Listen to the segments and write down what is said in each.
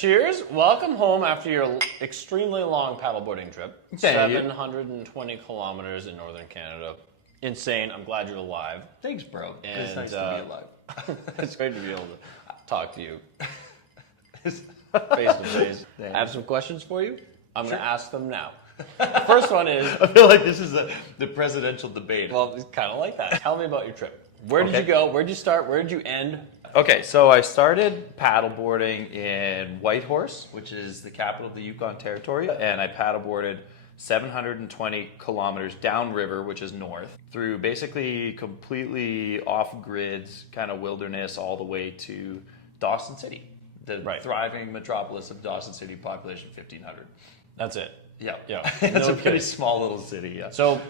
cheers. Welcome home after your extremely long paddleboarding trip. 720 kilometers in northern Canada. Insane. I'm glad you're alive. Thanks, bro. And, it's nice to be alive. It's great to be able to talk to you face to face. I have some questions for you. I'm going to ask them now. The first one is... I feel like this is the presidential debate. Well, it's kind of like that. Tell me about your trip. Where did you go? Where did you start? Where did you end? Okay, so I started paddleboarding in Whitehorse, which is the capital of the Yukon Territory, and I paddleboarded 720 kilometers downriver, which is north, through basically completely off-grids, kind of wilderness, all the way to Dawson City, the thriving metropolis of Dawson City, population 1,500. That's it. Yeah. It's a pretty small little city, yeah. So,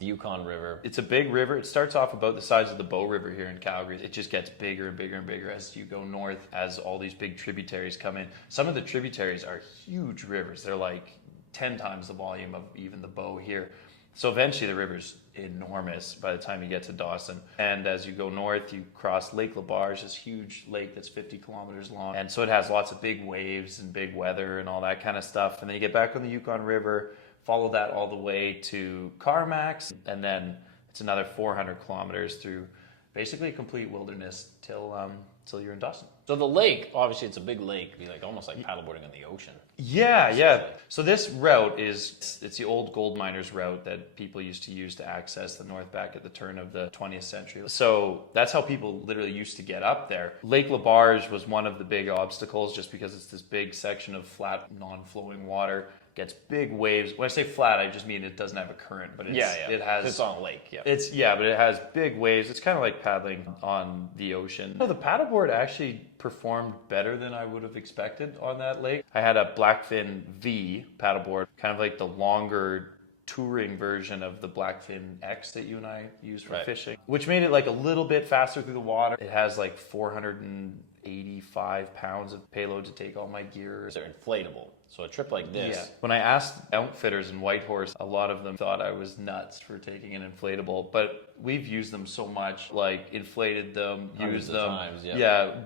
the Yukon River. It's a big river. It starts off about the size of the Bow River here in Calgary. It just gets bigger and bigger and bigger as you go north, as all these big tributaries come in. Some of the tributaries are huge rivers. They're like 10 times the volume of even the Bow here. So eventually the river's enormous by the time you get to Dawson. And as you go north, you cross Lake LaBarge, this huge lake that's 50 kilometers long. And so it has lots of big waves and big weather and all that kind of stuff. And then you get back on the Yukon River, follow that all the way to Carmax, and then it's another 400 kilometers through basically a complete wilderness till you're in Dawson. So the lake, obviously it's a big lake, be like almost like paddleboarding on the ocean. Yeah. So this route it's the old gold miners route that people used to use to access the north back at the turn of the 20th century. So that's how people literally used to get up there. Lake LaBarge was one of the big obstacles just because it's this big section of flat, non-flowing water. Gets big waves. When I say flat, I just mean it doesn't have a current, but it's on a lake. Yeah, but it has big waves. It's kind of like paddling on the ocean. The paddleboard actually performed better than I would have expected on that lake. I had a BLACKFIN V paddleboard, kind of like the longer touring version of the BLACKFIN X that you and I use for fishing, which made it like a little bit faster through the water. It has like 485 pounds of payload to take all my gear. They're inflatable. So a trip like this. Yeah. When I asked outfitters in Whitehorse, a lot of them thought I was nuts for taking an inflatable, but we've used them so much, like inflated them, used them,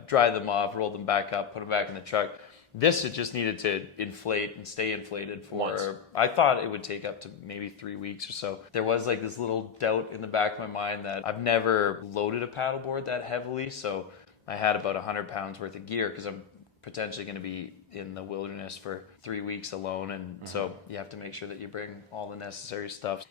dry them off, rolled them back up, put them back in the truck. This, it just needed to inflate and stay inflated for, I thought it would take up to maybe 3 weeks or so. There was like this little doubt in the back of my mind that I've never loaded a paddleboard that heavily, so I had about 100 pounds worth of gear because I'm potentially going to be in the wilderness for 3 weeks alone, and so you have to make sure that you bring all the necessary stuff.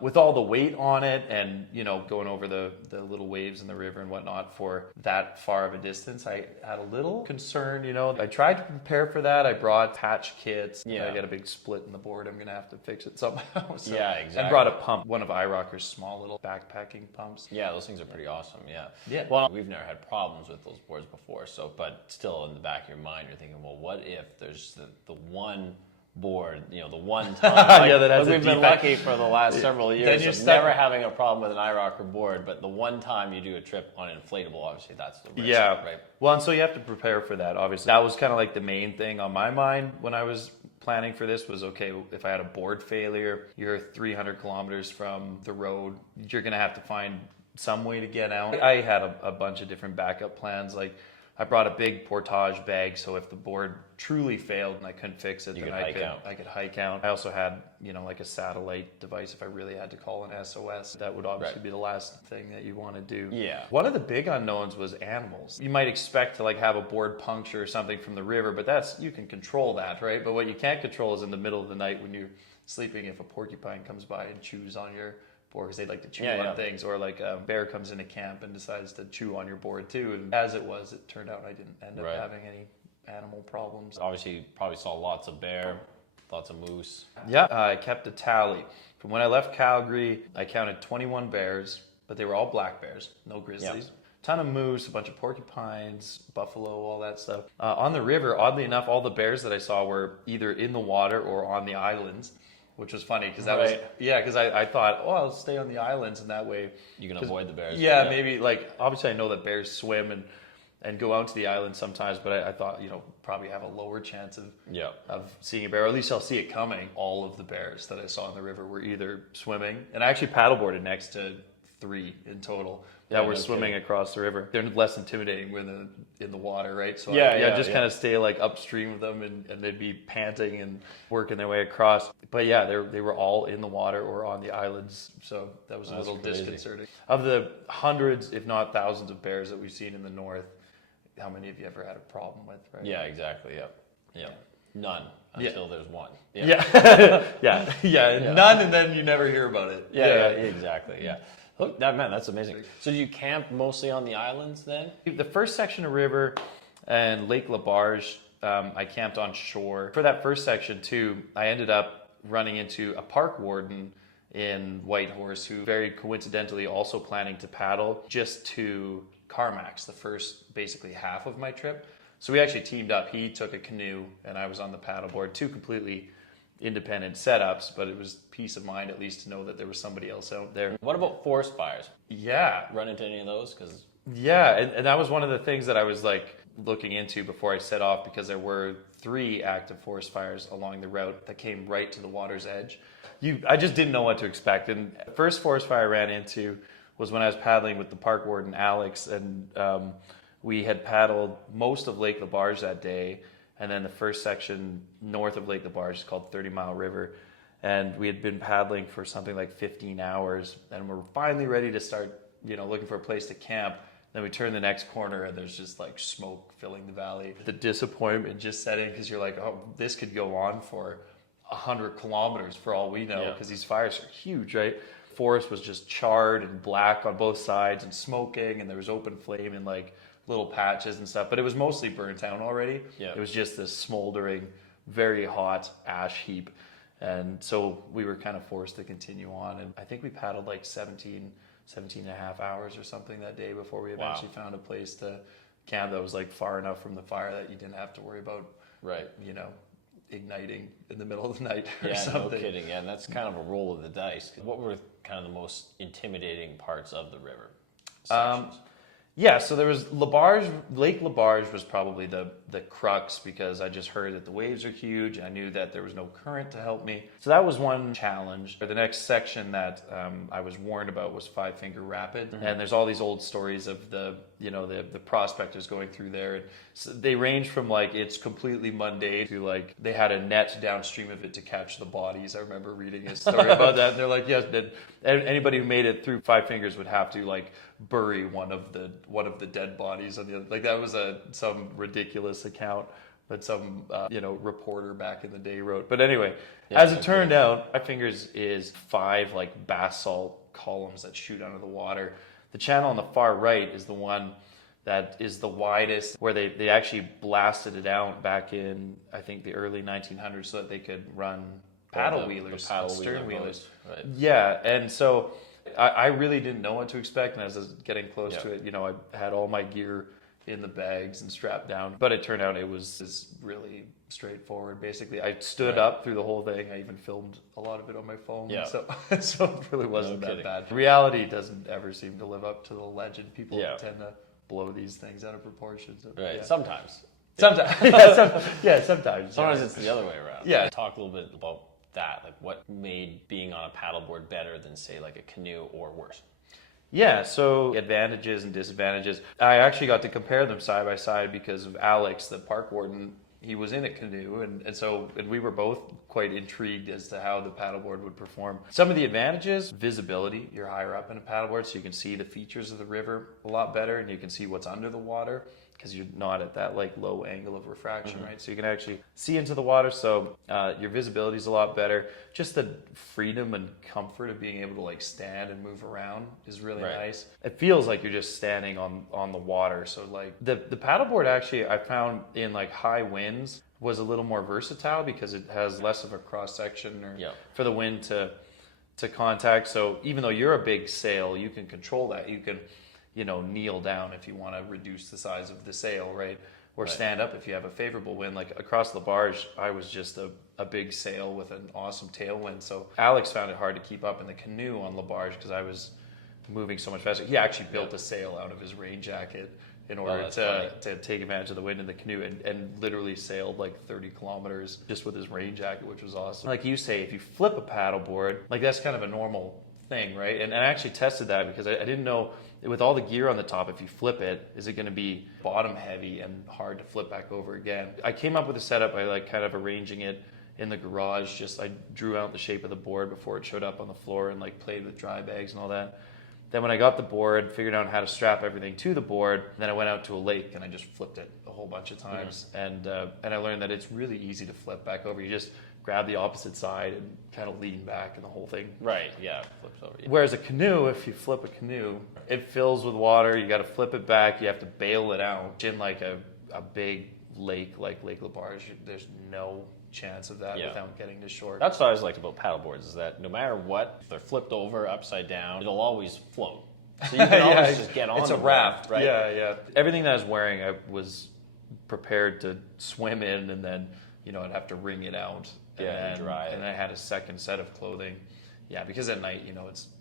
With all the weight on it and going over the little waves in the river and whatnot for that far of a distance, I had a little concern. I tried to prepare for that. I brought patch kits. I got a big split in the board. I'm gonna have to fix it somehow. So exactly. I brought a pump, one of iRocker's small little backpacking pumps. Yeah, those things are pretty awesome. Yeah. Well, we've never had problems with those boards before, but still in the back of your mind you're thinking, well, what if there's the one board, the one time. We've been lucky for the last several years of never having a problem with an iRocker board, but the one time you do a trip on an inflatable, obviously that's the risk, right? Well, and so you have to prepare for that, obviously. That was kind of like the main thing on my mind when I was planning for this was, okay, if I had a board failure, you're 300 kilometers from the road, you're going to have to find some way to get out. I had a bunch of different backup plans, like I brought a big portage bag, so if the board truly failed and I couldn't fix it, then I could hike out. I also had, like a satellite device if I really had to call an SOS. That would obviously be the last thing that you want to do. Yeah. One of the big unknowns was animals. You might expect to have a board puncture or something from the river, but you can control that, right? But what you can't control is in the middle of the night when you're sleeping, if a porcupine comes by and chews on your board, because they like to chew on things, or like a bear comes into camp and decides to chew on your board too. And as it turned out I didn't end up having any animal problems. Obviously, you probably saw lots of bear, lots of moose. Yeah, I kept a tally. From when I left Calgary, I counted 21 bears, but they were all black bears, no grizzlies. Ton of moose, a bunch of porcupines, buffalo, all that stuff. On the river, oddly enough, all the bears that I saw were either in the water or on the islands. Which was funny because because I thought, I'll stay on the islands and that way you can avoid the bears. Yeah, maybe obviously I know that bears swim and go out to the island sometimes, but I thought probably have a lower chance of seeing a bear, or at least I'll see it coming. All of the bears that I saw in the river were either swimming, and I actually paddleboarded next to 3 in total that were swimming across the river. They're less intimidating when they're in the water, right? So just kind of stay like upstream of them, and they'd be panting and working their way across. But yeah, they were all in the water or on the islands, so that was a little disconcerting. Of the hundreds, if not thousands, of bears that we've seen in the north, how many have you ever had a problem with? Right? Yeah, exactly. Yeah. None until there's one. Yeah. None, and then you never hear about it. Yeah, exactly. Yeah. Look, that's amazing. So do you camp mostly on the islands then? The first section of river and Lake LaBarge, I camped on shore. For that first section too, I ended up running into a park warden in Whitehorse who very coincidentally also planning to paddle just to Carmax, the first basically half of my trip. So we actually teamed up. He took a canoe and I was on the paddleboard, 2 completely independent setups, but it was peace of mind at least to know that there was somebody else out there. What about forest fires? Yeah. Run into any of those? Yeah, and that was one of the things that I was like looking into before I set off, because there were 3 active forest fires along the route that came right to the water's edge. I just didn't know what to expect. And the first forest fire I ran into was when I was paddling with the park warden, Alex, and we had paddled most of Lake LaBarge that day, and then the first section north of Lake LaBarge is called 30 Mile River, and we had been paddling for something like 15 hours, and we're finally ready to start, looking for a place to camp. Then we turn the next corner, and there's just like smoke filling the valley. The disappointment just set in, because you're like, oh, this could go on for 100 kilometers for all we know, because these fires are huge, right? Forest was just charred and black on both sides and smoking, and there was open flame in like little patches and stuff, but it was mostly burnt out already. It was just this smoldering, very hot ash heap, and so we were kind of forced to continue on. And I think we paddled like 17 and a half hours or something that day before we eventually found a place to camp that was like far enough from the fire that you didn't have to worry about igniting in the middle of the night or something. No kidding. And that's kind of a roll of the dice. What were kind of the most intimidating parts of the river sections? So there was Lake LaBarge was probably the crux, because I just heard that the waves are huge, and I knew that there was no current to help me. So that was one challenge. The next section that I was warned about was Five Finger Rapid, and there's all these old stories of the prospectors going through there. And so they range from like it's completely mundane to like they had a net downstream of it to catch the bodies. I remember reading a story about that, and they're like, yes, anybody who made it through Five Fingers would have to like bury one of the dead bodies on the other. Like that was some ridiculous account that some reporter back in the day wrote. But anyway, as it turned out, Five Fingers is 5 like basalt columns that shoot out of the water. The channel on the far right is the one that is the widest, where they actually blasted it out back in, I think, the early 1900s so that they could run paddle wheelers, stern wheelers. Right. Yeah, and so I really didn't know what to expect, and as I was getting close to it, I had all my gear in the bags and strapped down. But it turned out it was really straightforward. Basically, I stood up through the whole thing. I even filmed a lot of it on my phone. Yeah. So it really wasn't that bad. Reality doesn't ever seem to live up to the legend. People tend to blow these things out of proportion. So, right. Sometimes. Sometimes. Sometimes. Sometimes it's the other way around. Yeah. Talk a little bit about that. Like what made being on a paddleboard better than say like a canoe, or worse? Yeah, so advantages and disadvantages. I actually got to compare them side by side because of Alex, the park warden. He was in a canoe, and we were both quite intrigued as to how the paddleboard would perform. Some of the advantages: visibility. You're higher up in a paddleboard, so you can see the features of the river a lot better, and you can see what's under the water, because you're not at that like low angle of refraction, right? So you can actually see into the water, so your visibility is a lot better. Just the freedom and comfort of being able to like stand and move around is really nice. It feels like you're just standing on the water. So like the paddleboard, actually I found in like high winds was a little more versatile, because it has less of a cross section for the wind to contact. So even though you're a big sail, you can control that. You can kneel down if you want to reduce the size of the sail, right? Or stand up if you have a favorable wind. Like across LaBarge, I was just a big sail with an awesome tailwind. So Alex found it hard to keep up in the canoe on LaBarge because I was moving so much faster. He actually built a sail out of his rain jacket in order to take advantage of the wind in the canoe, and literally sailed like 30 kilometers just with his rain jacket, which was awesome. Like you say, if you flip a paddleboard, like that's kind of a normal thing, right? And I actually tested that because I didn't know, with all the gear on the top, if you flip it, is it going to be bottom heavy and hard to flip back over again? I came up with a setup by like kind of arranging it in the garage. Just I drew out the shape of the board before it showed up on the floor and like played with dry bags and all that. Then when I got the board, figured out how to strap everything to the board, then I went out to a lake and I just flipped it a whole bunch of times. And I learned that it's really easy to flip back over. You just grab the opposite side and kind of lean back and the whole thing. Right, yeah, flips over. Yeah. Whereas a canoe, if you flip a canoe, it fills with water. You got to flip it back. You have to bail it out. In like a big lake like Lake LaBarge, there's no chance of that without getting to shore. That's what I always liked about paddleboards, is that no matter what, if they're flipped over, upside down, it'll always float. So you can always just get on. It's a raft, right? Yeah. Everything that I was wearing, I was prepared to swim in, and then I'd have to wring it out. And dry it. And I had a second set of clothing. Yeah, because at night,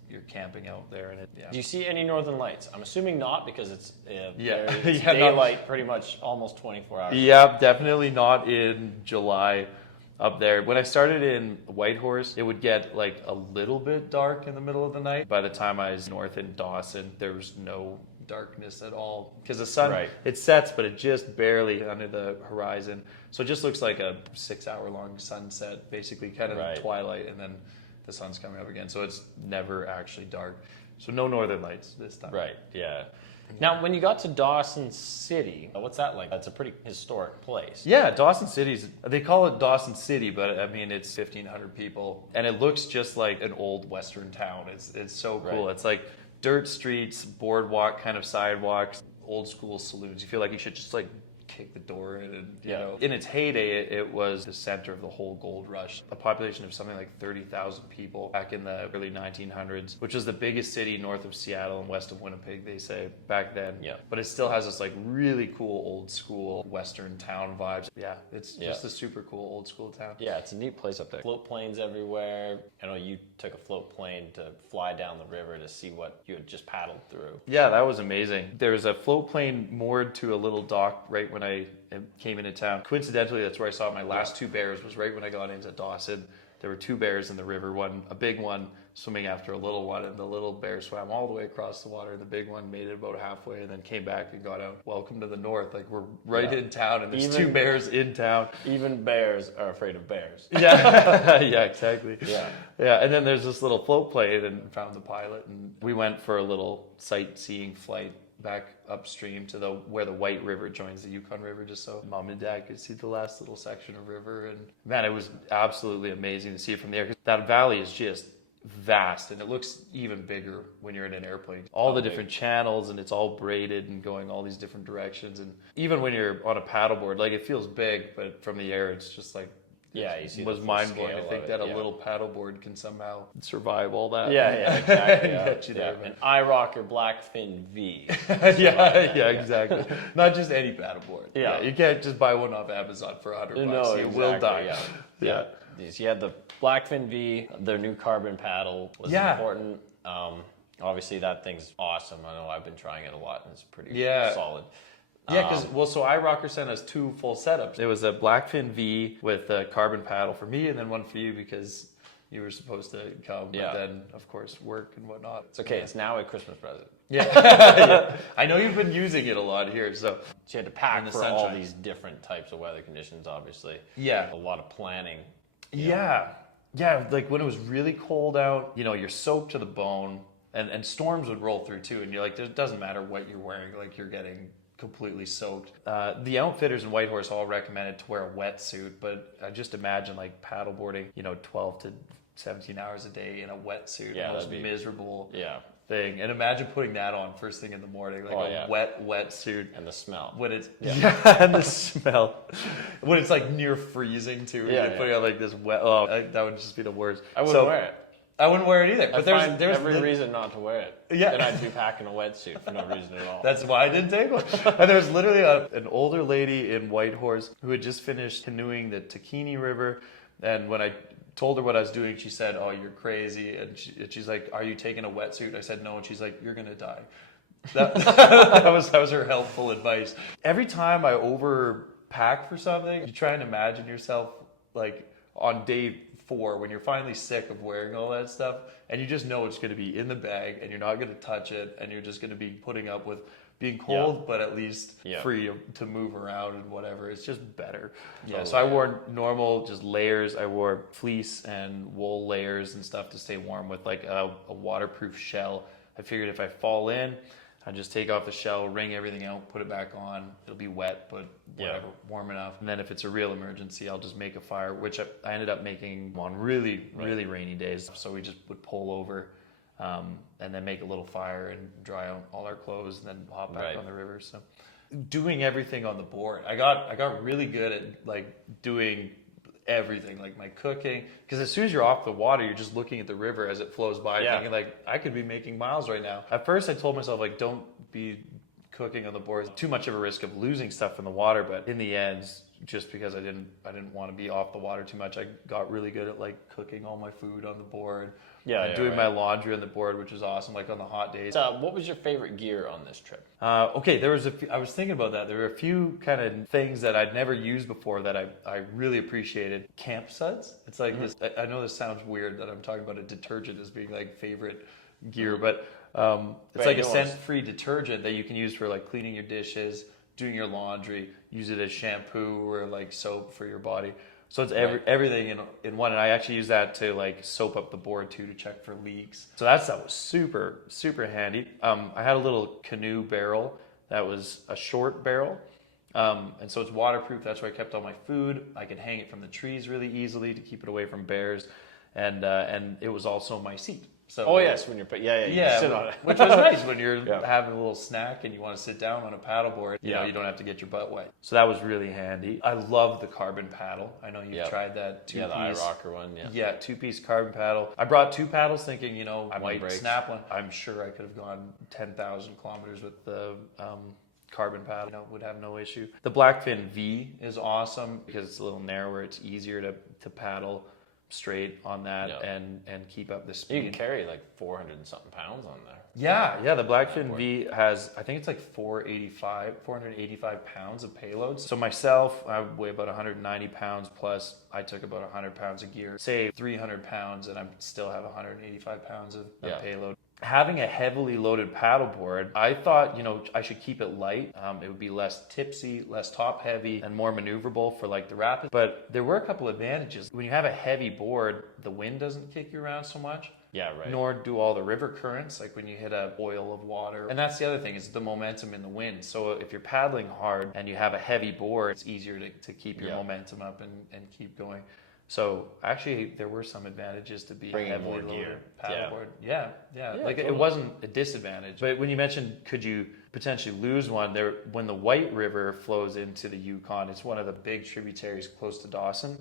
you're camping out there. And Do you see any northern lights? I'm assuming not, because it's it's daylight pretty much almost 24 hours. Yeah, definitely not in July up there. When I started in Whitehorse, it would get like a little bit dark in the middle of the night. By the time I was north in Dawson, there was no darkness at all, because the sun, it sets, but it just barely under the horizon. So it just looks like a 6-hour-long sunset, basically kind of in twilight, and then the sun's coming up again. So it's never actually dark. So no northern lights this time. Right, yeah. Now, when you got to Dawson City, what's that like? That's a pretty historic place. Yeah, Dawson City's, they call it Dawson City, but I mean, it's 1,500 people, and it looks just like an old Western town. It's so cool. It's like dirt streets, boardwalk kind of sidewalks, old school saloons. You feel like you should just like kick the door in, and in its heyday, it was the center of the whole gold rush. A population of something like 30,000 people back in the early 1900s, which was the biggest city north of Seattle and west of Winnipeg, they say, back then. Yeah. But it still has this like really cool old school Western town vibes. Yeah, it's just a super cool old school town. Yeah, it's a neat place up there. Float planes everywhere. I know you took a float plane to fly down the river to see what you had just paddled through. Yeah, that was amazing. There was a float plane moored to a little dock right when I came into town. Coincidentally, that's where I saw my last two bears, was right when I got into Dawson. There were two bears in the river, a big one swimming after a little one, and the little bear swam all the way across the water, and the big one made it about halfway and then came back and got out. Welcome to the north. Like, we're right in town, and there's two bears in town. Even bears are afraid of bears. Yeah, yeah, exactly. Yeah, and then there's this little float plane, and found the pilot, and we went for a little sightseeing flight back upstream to where the White River joins the Yukon River, just so Mom and Dad could see the last little section of river. And man, it was absolutely amazing to see it from there, because that valley is just vast, and it looks even bigger when you're in an airplane. All the different channels, and it's all braided and going all these different directions. And even when you're on a paddleboard, like, it feels big, but from the air, it's just like, you see, it was mind-blowing to think that a little paddleboard can somehow survive all that. Yeah, exactly. Get you there, An iRocker BLACKFIN V. yeah, exactly. Not just any paddleboard. Yeah, you can't just buy one off Amazon for $100. No, you will die. Yeah. You had the BLACKFIN V. Their new carbon paddle was important. Obviously, that thing's awesome. I know I've been trying it a lot, and it's pretty solid. Yeah, because, so iRocker sent us two full setups. It was a BLACKFIN V with a carbon paddle for me, and then one for you because you were supposed to come, but then, of course, work and whatnot. It's okay. It's now a Christmas present. Yeah. I know you've been using it a lot here, so you had to pack for all these different types of weather conditions, obviously. Yeah. A lot of planning. Yeah, like when it was really cold out, you're soaked to the bone, and storms would roll through too, and you're like, it doesn't matter what you're wearing, like, you're getting completely soaked. The outfitters in Whitehorse all recommended to wear a wetsuit, but I just imagine like paddleboarding, 12 to 17 hours a day in a wetsuit, the most miserable thing. And imagine putting that on first thing in the morning, like a wet wetsuit. And the smell. When it's and the smell. When it's like near freezing too. Putting on like this wet. Oh, that would just be the worst. I wouldn't wear it. I wouldn't wear it either. But there's every reason not to wear it. Yeah. Then I'd be packing a wetsuit for no reason at all. That's why I didn't take one. And there was literally an older lady in Whitehorse who had just finished canoeing the Yukon River. And when I told her what I was doing, she said, "Oh, you're crazy." And she's like, "Are you taking a wetsuit?" I said, "No." And she's like, "You're going to die." That was her helpful advice. Every time I overpack for something, you try and imagine yourself like on day 4 when you're finally sick of wearing all that stuff, and you just know it's going to be in the bag and you're not going to touch it, and you're just going to be putting up with being cold, but at least free to move around and whatever. It's just better. Yeah, so I wore normal just layers. I wore fleece and wool layers and stuff to stay warm with like a waterproof shell. I figured if I fall in, I just take off the shell, wring everything out, put it back on. It'll be wet, but whatever, warm enough. And then if it's a real emergency, I'll just make a fire, which I ended up making on really rainy days. So we just would pull over and then make a little fire and dry out all our clothes and then hop back on the river. So doing everything on the board. I got really good at like doing everything, like my cooking, because as soon as you're off the water, you're just looking at the river as it flows by, thinking like, I could be making miles right now. At first I told myself like, don't be cooking on the board. It's too much of a risk of losing stuff in the water, but in the end, just because I didn't want to be off the water too much, I got really good at like cooking all my food on the board. Doing my laundry on the board, which is awesome, like on the hot days. What was your favorite gear on this trip? Okay, I was thinking about that. There were a few kind of things that I'd never used before that I really appreciated. Camp suds. It's like this. I know this sounds weird that I'm talking about a detergent as being like favorite gear, but it's like a scent-free detergent that you can use for like cleaning your dishes, doing your laundry, use it as shampoo or like soap for your body. So it's everything in one, and I actually use that to like soap up the board too to check for leaks. So that stuff was super, super handy. I had a little Canoe barrel that was a short barrel, and so it's waterproof. That's where I kept all my food. I could hang it from the trees really easily to keep it away from bears, and it was also my seat. So, when you're you sit on it, which was nice when you're having a little snack and you want to sit down on a paddleboard. You know, you don't have to get your butt wet. So that was really handy. I love the carbon paddle. I know you've tried that two-piece. The iRocker one. Yeah, 2-piece carbon paddle. I brought 2 paddles, thinking I might snap one. I'm sure I could have gone 10,000 kilometers with the carbon paddle. Would have no issue. The BLACKFIN V is awesome because it's a little narrower. It's easier to paddle straight on that and keep up the speed. You can carry like 400 and something pounds on there. Yeah, the BLACKFIN V has, I think it's like 485 pounds of payloads. So myself, I weigh about 190 pounds plus I took about 100 pounds of gear. Say 300 pounds and I still have 185 pounds of payload. Having a heavily loaded paddleboard, I thought, I should keep it light. It would be less tipsy, less top heavy, and more maneuverable for like the rapids. But there were a couple advantages. When you have a heavy board, the wind doesn't kick you around so much. Yeah, right. Nor do all the river currents, like when you hit a boil of water. And that's the other thing, is the momentum in the wind. So if you're paddling hard and you have a heavy board, it's easier to keep your momentum up and keep going. So actually, there were some advantages to being bringing heavily more gear, paddleboard. Yeah. Like totally. It wasn't a disadvantage. But when you mentioned, could you potentially lose one? When the White River flows into the Yukon, it's one of the big tributaries close to Dawson,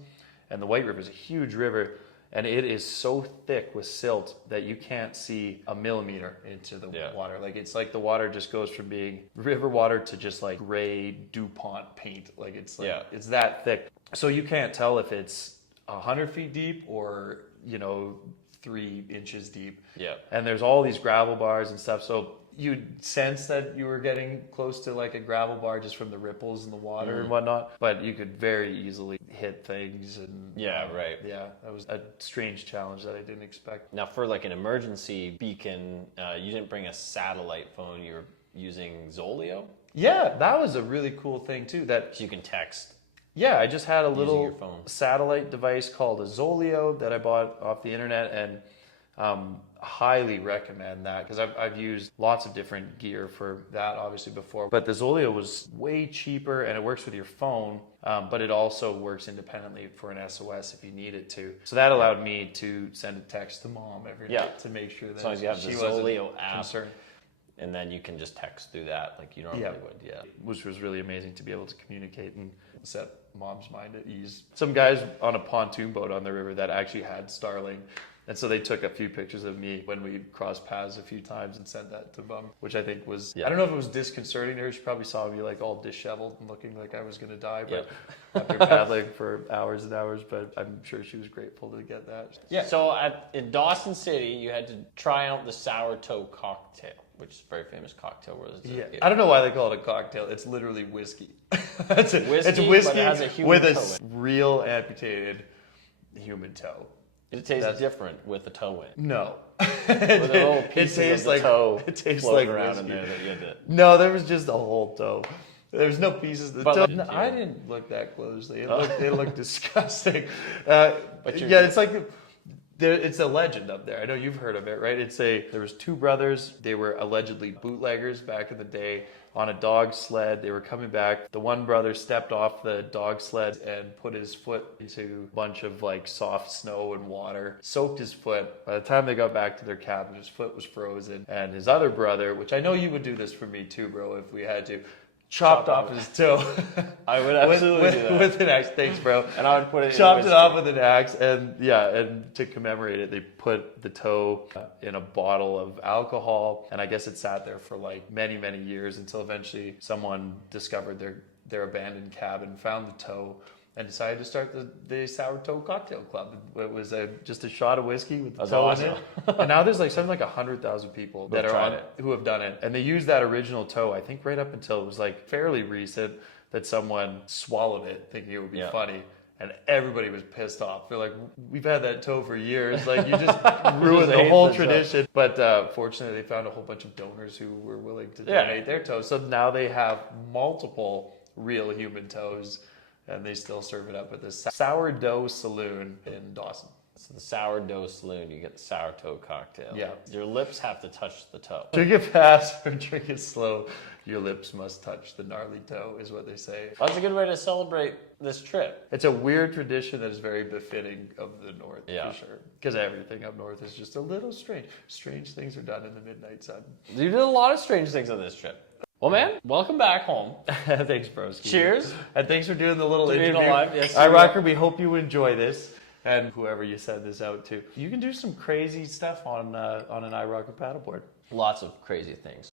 and the White River is a huge river, and it is so thick with silt that you can't see a millimeter into the water. Like it's like the water just goes from being river water to just like gray DuPont paint. Like it's it's that thick, so you can't tell if it's 100 feet deep or 3 inches deep. And there's all these gravel bars and stuff, so you'd sense that you were getting close to like a gravel bar just from the ripples in the water and whatnot, but you could very easily hit things and that was a strange challenge that I didn't expect. Now for like an emergency beacon, you didn't bring a satellite phone, you were using Zoleo? Yeah, that was a really cool thing too, that so you can text. Yeah, I just had a little satellite device called a Zoleo that I bought off the internet, and highly recommend that because I've used lots of different gear for that obviously before. But the Zoleo was way cheaper and it works with your phone, but it also works independently for an SOS if you need it to. So that allowed me to send a text to mom every night to make sure that as long as you have the Zoleo app. Concerned. And then you can just text through that like you normally would. Which was really amazing to be able to communicate and set mom's mind at ease. Some guys on a pontoon boat on the river that actually had Starlink. And so they took a few pictures of me when we crossed paths a few times and sent that to mom, which I think was, I don't know if it was disconcerting to her. She probably saw me like all disheveled and looking like I was going to die, but after paddling for hours and hours, but I'm sure she was grateful to get that. Yeah. So in Dawson City, you had to try out the sourdough cocktail, which is a very famous cocktail. I don't know why they call it a cocktail. It's literally whiskey. It's whiskey but it has a human with toe a real amputated human toe. It tastes different with the toe in. No. With the little pieces of the toe it tastes floating like around whiskey. in there that you had to... No, there was just a whole toe. There's no pieces of the toe. Like, I didn't look that closely. It looked disgusting. It's like it's a legend up there. I know you've heard of it, right? There was two brothers. They were allegedly bootleggers back in the day on a dog sled. They were coming back. The one brother stepped off the dog sled and put his foot into a bunch of like soft snow and water, soaked his foot. By the time they got back to their cabin, his foot was frozen. And his other brother, which I know you would do this for me too, bro, if we had to, chopped off his toe. I would absolutely do that. With an axe. Thanks, bro. And I would put it chopped it off with an axe, and to commemorate it, they put the toe in a bottle of alcohol, and I guess it sat there for like many, many years until eventually someone discovered their abandoned cabin, found the toe, and decided to start the Sour Toe Cocktail Club. It was just a shot of whiskey with the toe in it. And now there's something like 100,000 people that who have done it. And they used that original toe, I think right up until it was like fairly recent, that someone swallowed it thinking it would be funny. And everybody was pissed off. They're like, we've had that toe for years. Like, you just ruined the whole tradition. But fortunately, they found a whole bunch of donors who were willing to donate their toes. So now they have multiple real human toes. And they still serve it up at the Sourdough Saloon in Dawson. So the Sourdough Saloon, you get the sour toe cocktail. Yeah. Your lips have to touch the toe. Drink it fast or drink it slow. Your lips must touch the gnarly toe, is what they say. That's a good way to celebrate this trip. It's a weird tradition that is very befitting of the North, for sure. Because everything up north is just a little strange. Strange things are done in the midnight sun. You did a lot of strange things on this trip. Well, man, welcome back home. Thanks, broski. Cheers. And thanks for doing the little interview. Yes, iRocker, we hope you enjoy this. And whoever you send this out to. You can do some crazy stuff on an iRocker paddleboard. Lots of crazy things.